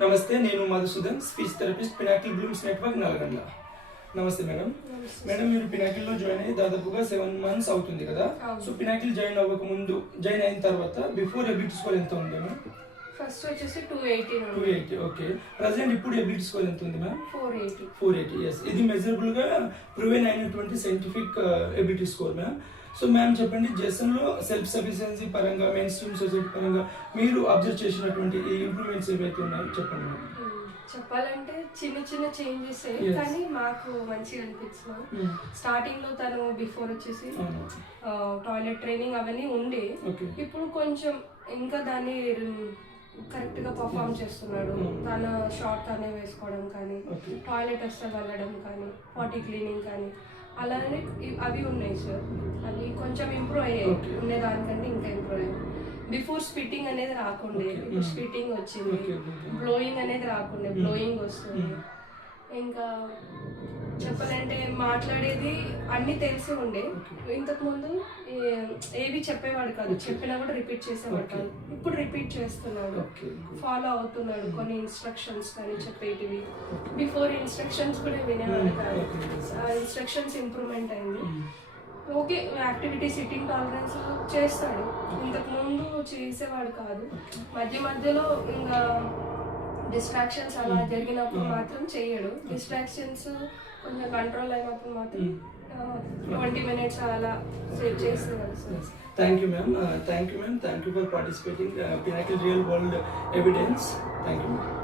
నమస్తే, నేను Madhusudan, speech therapist, Pinnacle Bloom's network Nalgonda. నమస్తే మేడం. మేడం, మీరు పినాకిల్లో జాయిన్ అయ్యి దాదాపుగా 7 months అవుతుంది కదా. సో పినాకిల్ జాయిన్ అవ్వక ముందు, జాయిన్ అయిన తర్వాత బిఫోర్ ఎబిలిటీ స్కోర్ ఎంత ఉంది మ్యామ్? ఫస్ట్ వచ్చేసి 280. 280. ఓకే. ప్రజెంట్ ఇప్పుడు ఎబిలిటీ స్కోర్ ఎంత ఉంది మ్యామ్? 480. 480. ఎస్, ఇది మెజరబుల్ గా ప్రూవెన్ అయినటువంటి scientific ability score ma'am. So ma'am చెప్పండి, జెసన్లో సెల్ఫ్ సఫిషియన్సీ పరంగా, మెయిన్ స్ట్రీమ్ సొసైటీ పరంగా మీరు అబ్జర్వ్ చేసినటువంటి ఈ ఇంప్రూవ్మెంట్స్ ఏవైతే ఉన్నాయో చెప్పండి మ్యామ్. చెప్పాలంటే చిన్న చిన్న చేంజెస్ కానీ మాకు మంచిగా అనిపించింది. స్టార్టింగ్ లో తను బిఫోర్ వచ్చేసి టాయిలెట్ ట్రైనింగ్ అవన్నీ ఉండే, ఇప్పుడు కొంచెం ఇంకా దాన్ని కరెక్ట్ గా పర్ఫామ్ చేస్తున్నాడు. తన షార్ట్ తనే వేసుకోవడం కానీ, టాయిలెట్ వస్తే వెళ్ళడం కానీ, పాటీ క్లీనింగ్ కానీ అలానే అవి ఉన్నాయి సార్. అవి కొంచెం ఇంప్రూవ్ అయ్యాయి, ఉండే దానికంటే ఇంకా ఇంప్రూవ్ అయ్యాయి. బిఫోర్ స్పిట్టింగ్ అనేది రాకుండే, ఇప్పుడు స్పిట్టింగ్ వచ్చింది. బ్లోయింగ్ అనేది రాకుండే, బ్లోయింగ్ వస్తుంది. ఇంకా చెప్పాలంటే మాట్లాడేది అన్ని తెలిసి ఉండే. ఇంతకు ముందు ఏవి చెప్పేవాడు కాదు, చెప్పినా కూడా రిపీట్ చేసేవాడు కాదు. ఇప్పుడు రిపీట్ చేస్తున్నాడు, ఫాలో అవుతున్నాడు. కొన్ని ఇన్స్ట్రక్షన్స్ కానీ చెప్పేటివి, బిఫోర్ ఇన్స్ట్రక్షన్స్ కూడా వినేవాడు కాదు. ఇన్స్ట్రక్షన్స్ ఇంప్రూవ్మెంట్ అయింది. ఓకే, యాక్టివిటీ సిట్టింగ్ టాలరెన్స్ చేస్తాడు. ఇంతకు ముందు చేసేవాడు కాదు. మధ్య మధ్యలో ఇంకా డిస్ట్రాక్షన్స్ అలా జరిగినప్పుడు మాత్రం చేయడు. డిస్ట్రాక్షన్స్ కొంచెం కంట్రోల్ అయినప్పుడు మాత్రం 20 minutes అలా సెట్ చేస్తున్నాడు sir. Thank you ma'am. Thank you for participating Pinnacle real world evidence. Thank you ma'am.